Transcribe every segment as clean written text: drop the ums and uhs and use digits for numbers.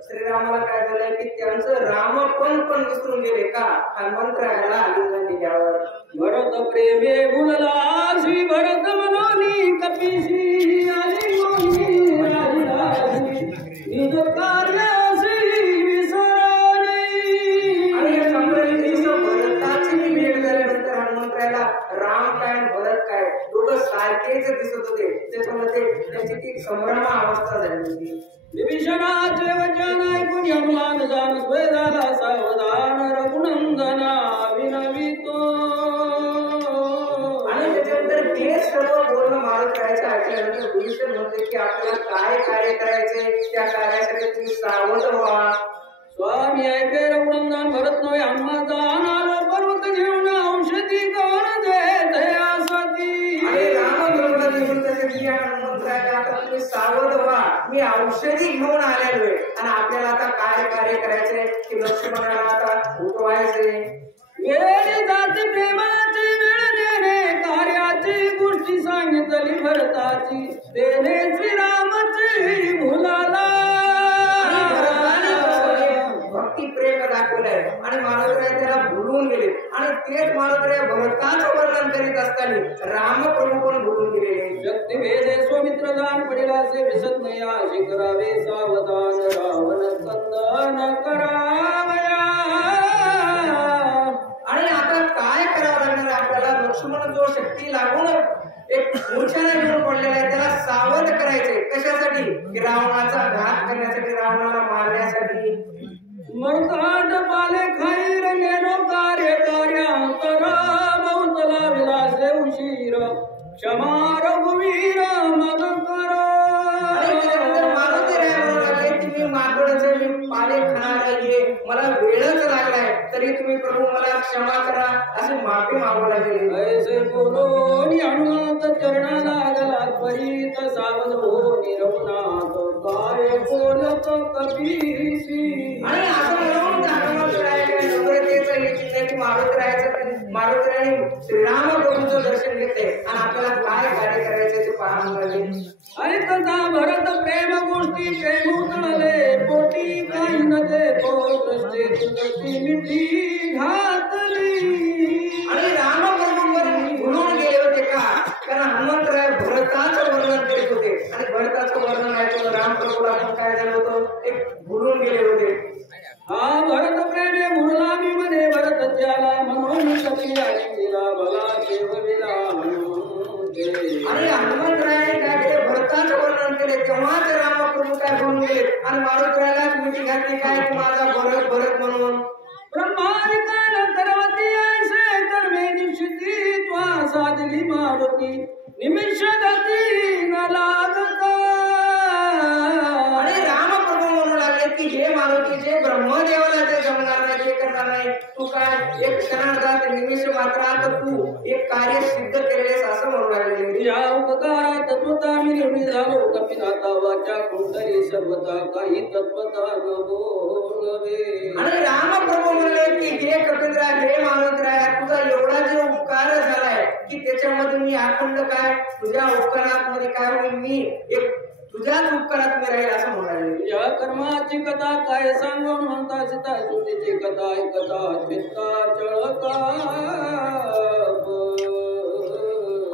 श्रीरामाला काय झालंय की त्यांचं रामपण पण विसरून गेले का हनुमंतरायाला आलिंगन दिल्यावर भरत प्रेमे बोलला श्री भरत मनोनी कपिशी आलिंगनी राजराजी निज कार्य श्री विसरणी आणि संप्रतिष्ठ भरताची भेट झाल्यानंतर हनुमंतरायाला राम काय भरत काय दोघं सारखेच दिसत होते त्याच्यामध्ये त्यांची ती संभ्रमा अवस्था झाली होती विभीषणाचे वचन ऐकून हनुमान जाण सोय झाला सावधान रघुनंदना विनवितो आणि त्याच्यानंतर ते सर्व बोलणं मारत करायचं ऐकल्यानंतर विभीषण म्हणते की आपल्याला काय कार्य करायचे त्या कार्यासाठी तुम्ही सावध व्हा स्वामी ऐके रघुनंदन भरत नव्हे हनुमान जाण आलो पर्वत घेऊन औषधी कोण देत यासाठी आणि राम बरोबर निघून त्याचे हनुमंतराया तुम्ही सावध व्हा मी औषधी घेऊन आलेलो आहे आणि आपल्याला आता काय कार्य करायचंय की लक्ष्मणाला आता उठवायचे वेळी जाते प्रेमाची वेळ नेणे कार्याची गोष्टी सांगितली भरताची देणे श्रीरामाची भुलाला भक्ती प्रेम दाखवलंय आणि मानवराय त्याला भुलून गेले आणि तेच मानवराय भरताचं वर्णन करीत असताना रामप्रभू पण भुलून गेलेले शक्ती भेदे स्वमित्र दान पडेल असे विसत नाही अशी करावे सावधान रावण कंदन करावया आणि आता काय करावं लागणार आपल्याला लक्ष्मण जो शक्ती लागून एक मूर्छाने घेऊन पडलेला आहे त्याला सावध करायचे कशासाठी की रावणाचा घात करण्यासाठी रावणाला मारण्यासाठी मर्काट पाले खाईर नेनो कार्य कार्यांतरा बहुतला विलासे उशीर क्षमा रघुवीर मग करो तुम्ही मागडचे मी पाले खाणार आहे मला वेळच लागलाय तरी तुम्ही प्रभू मला क्षमा करा असे माफी मागू लागले ऐसे बोलोनी हनुमंत चरणा लागला त्वरित सावध हो रघुनाथ काय बोलत कपीसी आणि असं म्हणून मारुतीरायाने श्रीराम प्रभूचं दर्शन घेतले आणि आपल्याला काय कार्य करायचे ते पाहायला लागले ऐकता भरत प्रेम गोष्टी प्रेमूतले पोटी काही न देखो दृष्टी दृष्टी मिठी घातली आणि राम प्रभूंवर भुलून गेले होते का कारण हनुमंतराय भरताचं वर्णन करीत होते आणि भरताचं वर्णन ऐकून राम प्रभूला पण काय झालं होतं एक भुलून गेले होते हा भरत प्रेमे मुरला मी मध्ये भरत त्याला म्हणून कपी आईला भला केवविला आणि हनुमंतरायाने काय केले भरताचं वर्णन केले तेव्हाच रामप्रभू काय म्हणून गेले आणि मारुतीरायाला मिठी घातली काय माझा भरत भरत म्हणून ब्रह्माविकाल करवती ऐसे कर्मे निश्चिती त्वा साधली मारुती निमिष गती न लागता आणि रामप्रभू म्हणू लागले की हे मारुती जे ब्रह्मदेवाला जे जमणार नाही ते करणार नाही तू काय एक क्षणार्धात निमिष मात्रात तू एक कार्य सिद्ध केलेस असं म्हणू लागले या उपकारात तत्वता मी निर्मित झालो कपिनाथा वाचा कुंडली सर्वता काही तत्वता न बोलवे आणि रामप्रभू म्हणले की हे कपिंद्रा हे मारुतीराया तुझा एवढा जो उपकार झालाय की त्याच्यामध्ये मी अखंड काय तुझ्या उपकारात मध्ये काय होईल मी एक तुझ्याच उपकारात मी राहील असं म्हणाले या कर्माची कथा काय सांगून म्हणता सीता सुतीची कथा ऐकता चित्ता चळता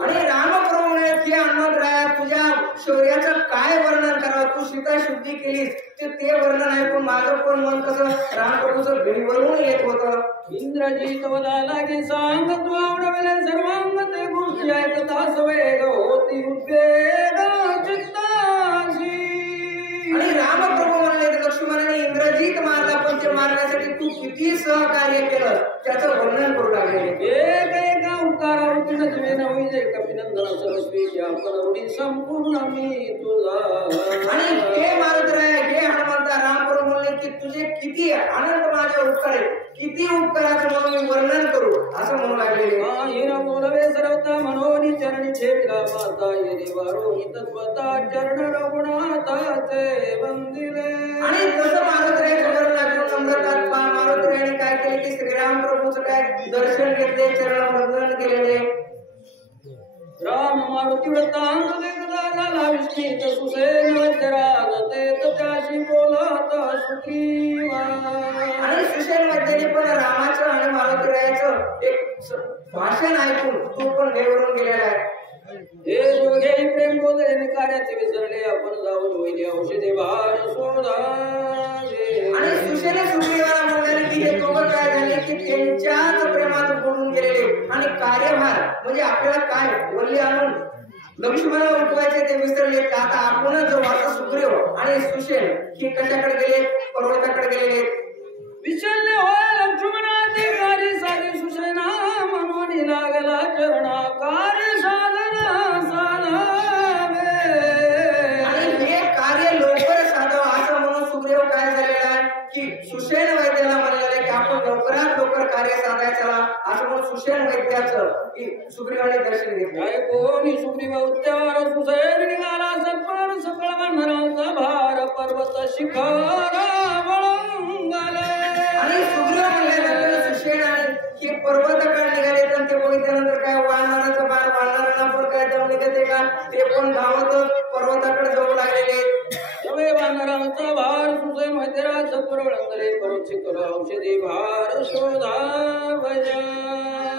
आणि रामप्रभू म्हणे की हनुमंतराया तुझ्या शौर्याचं काय वर्णन करावं तू सीता शुद्धी केलीस ते वर्णन ऐकून माझं पण मन कसं रामप्रभूचं भिडवरून येत होतं इंद्रजीत वदाला की सांग तू आवडवेले सर्वांग ते गोष्टी ऐकता सवेग होती उद्वेग चित्ताशी आणि रामप्रभू म्हणले लक्ष्मणाने इंद्रजीत मारला पण ते मारण्यासाठी तू किती सहकार्य केलं त्याचं वर्णन करू लागले एक एका उपकारावरून यजवेन होई कपिनंदन सरस्वी आपण संपूर्ण मी तुझा. आणि हे मारुतराय हे हनुमंता राम प्रभू म्हणले की तुझे किती अनंत माझे उपकार आहेत, किती उपकाराचे म्हणून मी वर्णन करू असं म्हणू लागलेले. हिरा बोलवे सर्वता मनोनी चरणी ठेविला माता ये देवारो तत्वता चरण रघुनाथाचे वंदिले. आणि तसं मारुतरायचं वर्णन लागलं नम्रतात मारुतरायाने काय केले की श्रीराम प्रभूचं काय दर्शन घेतले, चरण वंदन केलेले. राम मारुती वृत्तांत देखता झाला विस्मित सुसेन वैद्यराज ते त्याशी बोलत सुग्रीवा. आणि सुसेन वैद्याने पण रामाचं आणि मारुतीरायाचं एक भाषण ऐकून तो पण देवरून गेलेला आहे. हे दोघेही प्रेम बोलले कार्याचे विसरले आपण जाऊन होईल औषधे भार शोधावे. आणि सुसेने सुग्रीवाला म्हणाले की हे दोघं काय झाले की त्यांच्याच प्रेमात पडून गेलेले आणि कार्यभार म्हणजे आपल्याला काय वल्ली आणून लक्ष्मणाला उठवायचे ते विसरले. आता आपणच जो आता सुग्रीव आणि सुसेन ही कशाकडे गेले, पर्वताकडे गेलेले. विचलले होय लक्ष्मणाचे कार्य साधे सुसेना म्हणून लागला चरणा कार्य साधना साधावे. आणि हे कार्य लवकर साधावं असं म्हणून सुग्रीव काय झालेला आहे की सुसेन वैद्याला म्हणलेलं की आपण लवकरात लवकर कार्य साधायचं असं म्हणून सुसेन वैद्याचं की सुग्रीवाने दर्शन घेतलं. काय कोणी सुग्रीव उच्चार सुसेन निघाला सत्पर सकळ वंदनाचा भार पर्वत शिखरावळ आणि सुग्रीव म्हणल्यानंतर सुसेन आणि हे पर्वताकडे निघाले तर ते बघितल्यानंतर काय वानराचा बार वानरांना पण काय जाऊन निघते का ते पण धावत पर्वताकडे जाऊ लागलेले. सगळे वानरांचा भार सुसेन वैद्यराज सत्पर वळंदरे पर्वत शिखर औषधी भार शोधावया.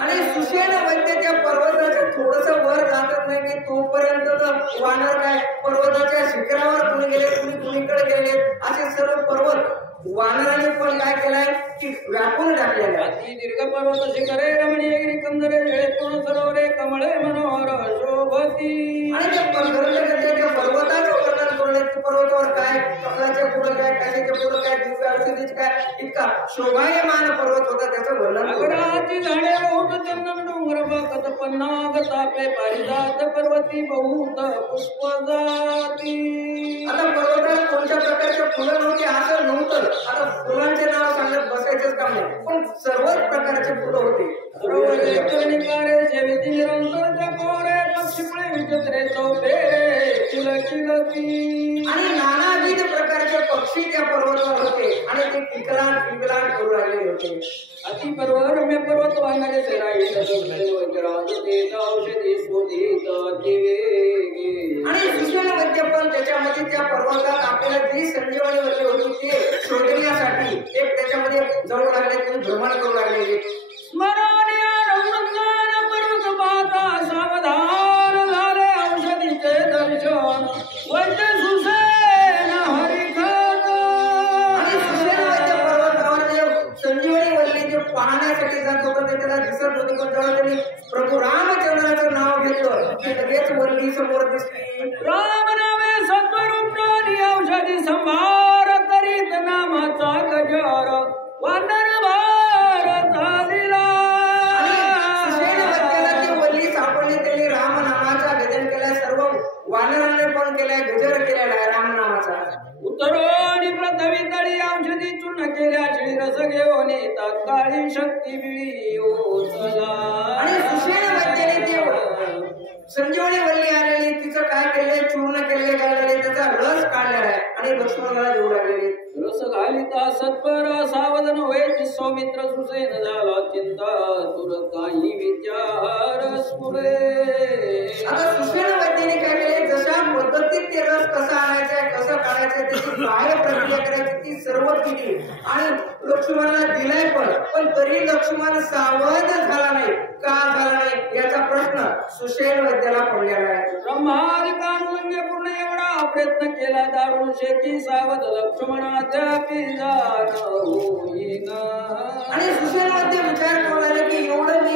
आणि सुसेन वैद्य त्या पर्वताच्या थोडस वर जातच नाही की तोपर्यंत तर वानर काय पर्वताच्या शिखरावर कुणी गेले कुणी कुणीकडे गेले असे सर्व पर्वत वानराने पण काय केलाय की व्यापून टाकलेला. अति दीर्घ पर्वत शिखरे रमणीय गिरी कंदरे वेळे पूर्ण सरोवरे कमळे मनोहर शोभती. आणि त्या पर्वताचं वर्णन करण्यात पर्वतावर काय कमलाच्या पुढं काय कशाच्या पुढं काय दिव्य औषधीच काय इतका शोभायमान पर्वत होता त्याचं वर्णन. अगराची झाडे बहुत चंदन डोंगर बकत पन्नाग तापे पारिजात पर्वती बहुत पुष्प जाती. आता पर्वतात कोणत्या प्रकारचे फुलं नव्हती असं नव्हतं. आता फुलांचे नाव सांगत बसायचंच काम नाही पण सर्वच प्रकारचे फुलं होते. सरोवरे कर्णिकारे सेविती निरंतर चकोरे पक्षिपळे विचित्रे चौफेरे किलकिलती. आणि नानाविध प्रकारचे पक्षी त्या पर्वतावर होते आणि ते किलकिलाट किलकिलाट करू लागलेले होते. अति पर्वरम्य पर्वत वाहणारे सेराई औषधी शोधित अतिवेगी. आणि सुसेन वैद्य पण त्याच्यामध्ये त्या पर्वतात आपल्याला जी संजीवनी वल्ली होती ते शोधण्यासाठी एक त्याच्यामध्ये जाऊ लागले तुम्ही भ्रमण करू लागले. स्मरणीय रघुनंदन पर्वत पाहता सावधान झाले औषधीचे दर्शन वैद्य सुसेन हरिखत. आणि सुसेन वैद्य पर्वतावर जे संजीवनी वल्ली जे पाहण्यासाठी जात होतं ते त्याला दिसत होते पण जेव्हा त्यांनी प्रभू रामचंद्राचं नाव घेतलं की लगेच वल्ली समोर दिसली. राम नामे सत्वरूप प्राणी औषधी संभार करीत नामाचा गजर वानर भार झालेला. सुसेन वैद्याला ती वल्ली सापडली त्यांनी राम नामाचा गजर केला. सर्व वानराने पण केलाय गजर केलेला आहे राम नामाचा. उत्तरोनी पृथ्वी तळी औषधी चूर्ण केल्या शिळी रस घेऊन तात्काळी शक्ती मिळी ओसला. आणि सुसेन वैद्याने ते संजीवनी वल्ली आलेली तिचं काय केलंय चूर्ण केले गेलेले त्याचा रस काढलेला आहे आणि लक्ष्मणाला देऊ लागलेले. रस घालिता सत्पर सावधान व्हायची सौमित्र सुसेन झाला चिंता तुर काही विचार स्फुरे. आता सुसेन वैद्याने काय केले जशा पद्धतीत ते रस कसा आणायचा आहे कसं काढायचं त्याची काय प्रक्रिया करायची ती सर्व केली आणि लक्ष्मणाला दिलाय पण तरी लक्ष्मण सावध झाला नाही. का झाला नाही याचा प्रश्न सुसेन वैद्याला पडलेला आहे. ब्रह्मादि कानुन्य पूर्ण एवढा प्रयत्न केला दारुण शेती सावध लक्ष्मणाद्यापि जाण होईना. आणि सुसेन वैद्य विचार करू लागले की एवढं मी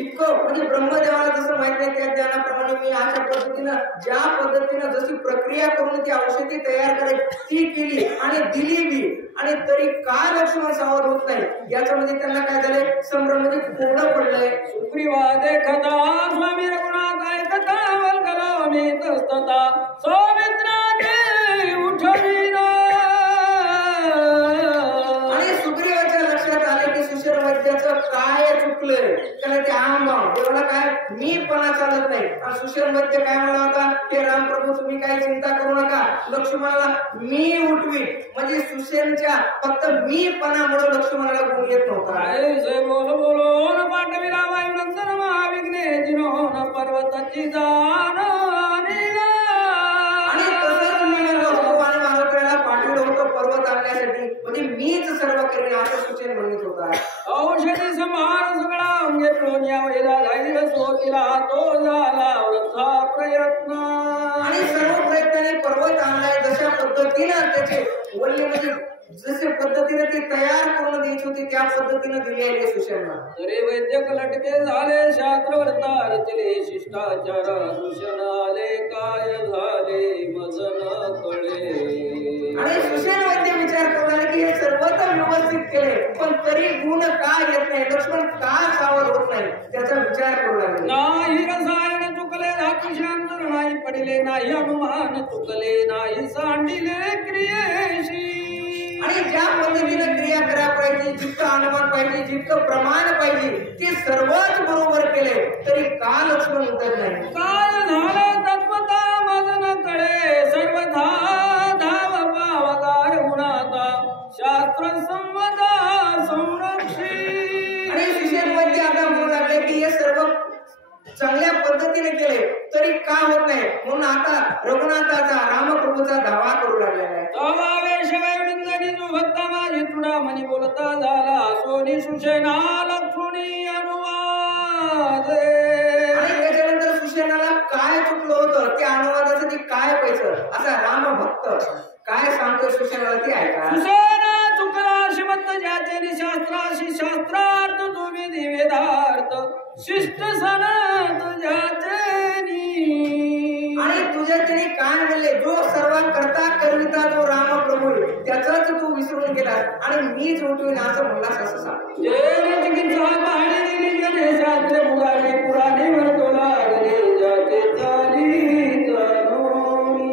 इतकं म्हणजे ब्रह्मदेवाला जसं माहित नाही त्या ज्ञानाप्रमाणे मी अशा पद्धतीनं ज्या पद्धतीनं जशी प्रक्रिया करून ती औषधी तयार करायची ती केली आणि दिली बी, आणि तरी का लक्ष्मण सावध होत नाही याच्यामध्ये त्यांना काय झालंय, संभ्रममध्ये कोरडं पडलंय. सुग्रीवादे कथा स्वामी रघुनाथ ऐकता वल्गला मी तस्तता सौमित्राने उठविला. आणि सुग्रीवाच्या लक्षात आलं की सुशेर वैद्याचं काय चुकलंय. त्याला ते आंबाव एवढा काय मीपणा चालत नाही. आणि सुशेर वैद्य काय म्हणला होता, हे रामप्रभू तुम्ही काही चिंता करू नका, लक्ष्मणाला मी उठवी. म्हणजे सुशेरच्या फक्त मीपणामुळे लक्ष्मणाला गुण येत नव्हता. बोलो बोलो न पांडवी रामाय नंदन महाविघ्ने दिनो न पर्वताची जाण. आणि तसंच मी आणि मानवतेला पाठवलं होतं पर्वत आणण्यासाठी, म्हणजे मीच सर्व करेन असं सुशेर म्हणत होता. औषधी समार सगळा अंगे प्रोन्या वेला धैर्य सोतिला तो झाला वृथा प्रयत्न. आणि सर्व प्रयत्नाने पर्वत आणलाय जशा पद्धतीनं त्याचे वल्ली म्हणजे जसे पद्धतीने ती तयार करून द्यायची होती त्या पद्धतीने दिली आहे सुशेरला. तरी वैद्य कलटके झाले शास्त्रवर्ता रचले शिष्टाचार दूषण आले काय झाले मजन कळे. आणि सुशेर वैद्य विचार करणार की हे सर्व तर व्यवस्थित केले पण तरी गुण का येत नाही, लक्ष्मण का सावध होत नाही त्याचा विचार करू लागले. नाही रसायन चुकले धातुशांतर नाही पडिले नाही अनुमान चुकले नाही सांडिले क्रियेशी. आणि ज्या पद्धतीने क्रिया करा पाहिजे, जितकं अनुमान पाहिजे, जितकं प्रमाण पाहिजे ते सर्वच बरोबर केले तरी का लक्ष्मण उतरत नाही. काय झालं तत्वता मजन कळे सर्वथा धाव पावगार उणाता शास्त्र संवदा संरक्षी. आणि सुशेर वैद्य आता म्हणू लागले की हे सर्व चांगल्या पद्धतीने केले तरी का होत नाही, म्हणून आता रघुनाथाचा रामप्रभूचा धावा करू लागलेला आहे. भक्ता माझी तुडा मनी बोलता झाला सोनी सुशेना लक्ष्मणी अनुवाद. आणि त्याच्यानंतर सुशेनाला काय चुकलं होतं त्या अनुवादासाठी काय पाहिजे असा रामभक्त काय सांगतो सुशेनाला ते ऐका. सुशेना चुकला श्रीमंत ज्याचे शास्त्राशी शास्त्रार्थ तुम्ही निवेदार्थ शिष्ट सनात ज्याचे. आणि तुझ्या त्याने काय म्हणले, जो सर्व करता करविता जो रामप्रभू त्याचाच तू विसरून गेला आणि मीच उठवीन असं म्हणलास असं सांग. शास्त्र पुराणे म्हणतो लागले जाते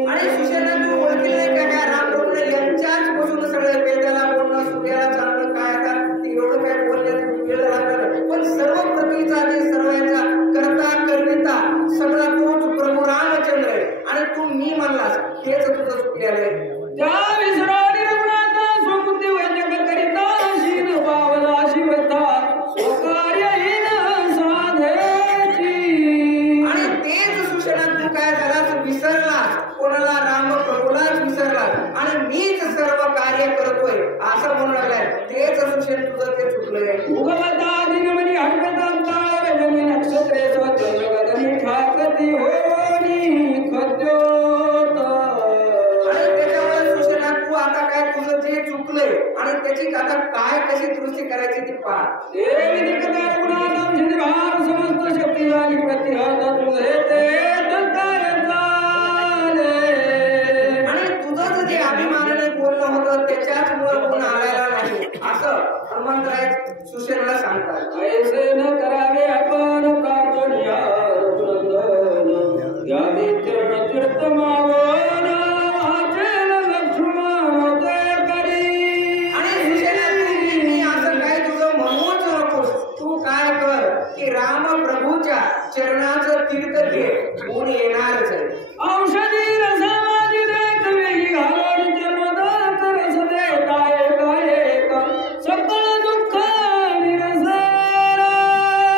आणि सुशेना तू ओळखील नाही का त्या रामप्रभूने यांच्याच पासून सगळं वेदाला बोलणं सूर्याला चालणं काय आता ते एवढं काय बोलण्यात वेळ लागलं, पण सर्व पृथ्वीचा जे सर्वांचा करता करविता सगळा तोच प्रभू रामचंद्र आहे आणि तू मी म्हणलास हेच तुझं चुकलेलं आहे. त्या विसराने रघुनाथा स्वबुद्धी वैद्यक करिता शीन पावला शिवता स्वकार्यहीन साधेची. आणि तेच सुशेना तू काय झालास, विसरलास कोणाला, रामप्रभूलाच विसरलास आणि मीच सर्व कार्य करतोय असं म्हणू लागलाय. तेच सुशेन तुझं ते चुकलंय. उगवता दिनमणी हटकता रजनी नक्षत्रे स्वचंद्रगगनी ठाकती होनी खद्योत. आणि त्याच्यामुळे सुशेना तू आता काय तुझं जे चुकलंय आणि त्याची आता काय कशी दुरुस्ती करायची ती पहा. देवी निकता गुणानाम शनिवार समस्त शक्ती आणि प्रतिहत तुझे ते काय झाले. आणि तुझं जे अभिमानाने बोलणं होतं त्याच्याच मुळे गुण आलेला नाही असं हनुमंतराय सुशेनाला सांगतात. ऐसे न करावे आपण प्रार्थनिया रघुनंदन यादी चरण तीर्थ मावन वाचेल लक्ष्मण ते करी. आणि सुशेना मी असं काय तुझं म्हणूच नकोस, तू काय कर की रामप्रभूच्या चरणाचं तीर्थ घे, गुण येणारच आहे. औषधी रसामाजी देख वेही घालून जन्मदान करस देता एकाएक सकळ दुःख निरसन.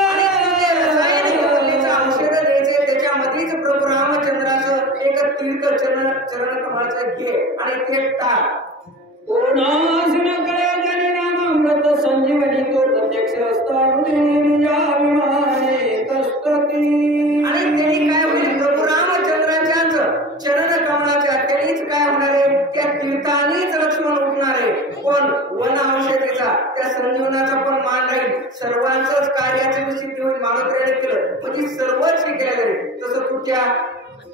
आणि तुझे रासायनिक वल्लीचं औषध द्यायचे त्याच्यामध्येच प्रभू रामचंद्राचं एक तीर्थ चरण कमळाचं घे आणि ते टाक. कोणास न कळे जनी नामामृत संजीवनी तो प्रत्यक्ष असतानुदेवी अभिमाने कष्टती. आणि त्यांनी काय होईल, प्रभू रामचंद्राच्याच चरण कमळाच्या त्यांनीच काय होणार आहे, त्या तीर्थानेच लक्ष्मण उठणार आहे. पण वन औषधीचा त्या संजीवनाचा पण मान राहील, सर्वांचंच कार्याची सिद्धी होईल. मानवत्र्याने केलं म्हणजे सर्वच हे केलेलं आहे. तसं तू त्या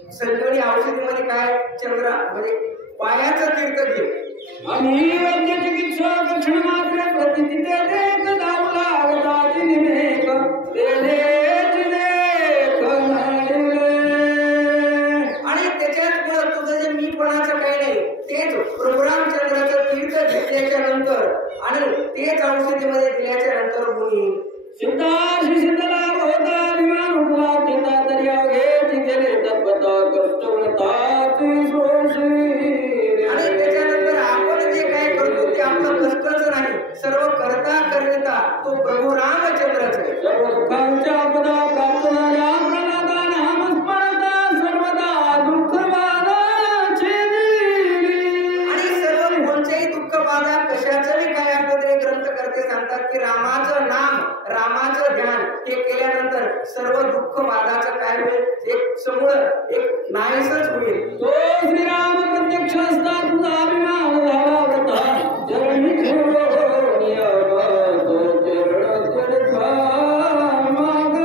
संजीवनी औषधीमध्ये काय चंद्र म्हणजे पायाचं तीर्थ घे आणि वैद्य चिकित्सा दक्षिण मात्र प्रतिदिने देख दावला अवताची निमेक तेने जिनेक आणि त्याच्यात पुढे तुझं जे मीपणाचं काही नाही तेच प्रभू रामचंद्राचं तीर्थ घेतल्याच्या नंतर आणि तेच औषधीमध्ये दिल्याच्या नंतर मुनी सिद्धाशी सिद्धला होता विमान उठला चिंता दर्याव घेती गेले तत्वता कष्टवताची सोशी आणि त्याच्यानंतर आपण जे काय करतो ते आपलं कष्टच नाही सर्व करता करता तो प्रभू रामचंद्रच आहे सर्व दुःखांच्या पदा प्राप्त झाल्या प्रणादा नामस्मरता सर्वदा दुःख बाधाचे दिली आणि सर्व कोणत्याही दुःख बाधा कशाचं बी काय असलं तरी ग्रंथकर्ते सांगतात की रामाचं नाम रामाचं ध्यान हे केल्यानंतर सर्व दुःख बाधाचं काय होईल एक समूळ एक नाहीसच होईल तो श्रीराम प्रत्यक्ष असता तुझा अभिमान झाला होता चरणी ठेवलो नियम तो चरण चरथा माग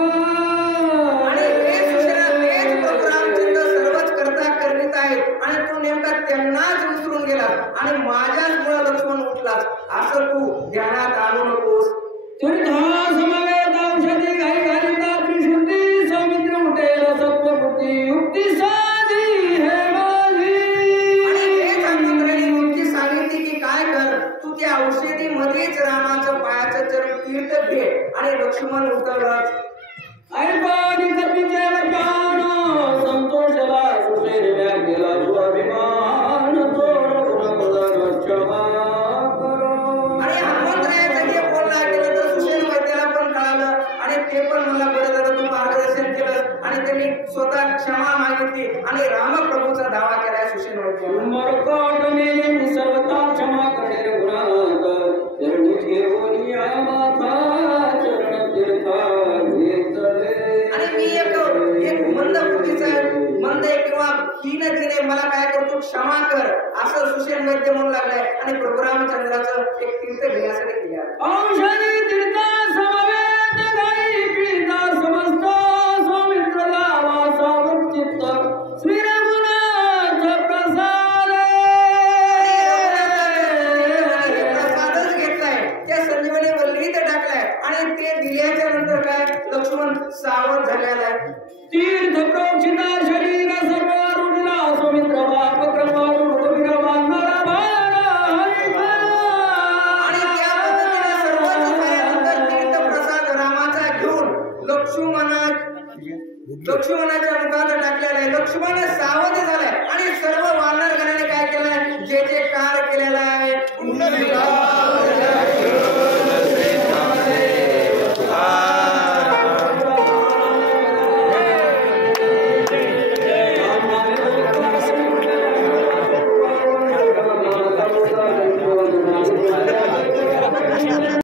आणि हे सुशेरा तेच प्रभू रामचंद्र सर्वच करता करीत आहेत आणि तू नेमका त्यांनाच विसरून गेला आणि माझ्याच मुळे लक्ष्मण उठलास असं तू ध्यानात आणू नकोस तीर्था समवेत औषधी घाई घालिता त्रिशुद्धी सौमित्र उठेल सत्वबुद्धी युक्ती साधी हे माझी आणि हे सांगत राहिली युक्ती सांगितली की काय कर तू त्या औषधीमध्येच रामाचं पायाचं चरण तीर्थ घे आणि लक्ष्मण उतरलाच ऐकानी कपीचे वचन संतोषला सुशेरल्या गेला स्वाभिमान तो रघुनाथानं क्षमा करो आणि हनुमंतरायाचं हे बोलला गेलं तर सुशेन वैद्याला पण कळालं आणि ते पण मला बरं झालं तू मार्गदर्शन केलं आणि त्यांनी स्वतः क्षमा मागितली आणि रामप्रभूचा दावा केला सुशेन वैद्याला मरकट मेली सर्वता क्षमा करे रघुनाथ चरणी ठेवोनिया माथा चरण तीर्था घेतले आणि मी एक मंद बुद्धीचा मंद किंवा हीन तिने मला काय करतो क्षमा कर असं सुशेन वैद्य म्हणू लागलाय आणि प्रभू रामचंद्राचं एक तीर्थ घेण्यासाठी गेला औषधी तीर्था समवेत घाई पीता समस्त सौमित्र लावा सावचित्त श्री रघुनाथ प्रसाद प्रसादच घेतलाय त्या संजीवनी वल्लीत टाकलाय आणि ते दिल्याच्या नंतर काय लक्ष्मण सावध झालेला आहे तीर्थ प्रोक्षिता शरीर सर्व रुढला सौमित्र बाप क्रमारुढ कबीर बांधला बाळा आणि त्या पद्धतीने सर्वच झाल्यानंतर तीर्थ प्रसाद रामाचा घेऊन लक्ष्मणाच्या मुखात टाकलेला आहे लक्ष्मण सावध झालाय आणि सर्व वानर गणाने काय केलंय जे जे कार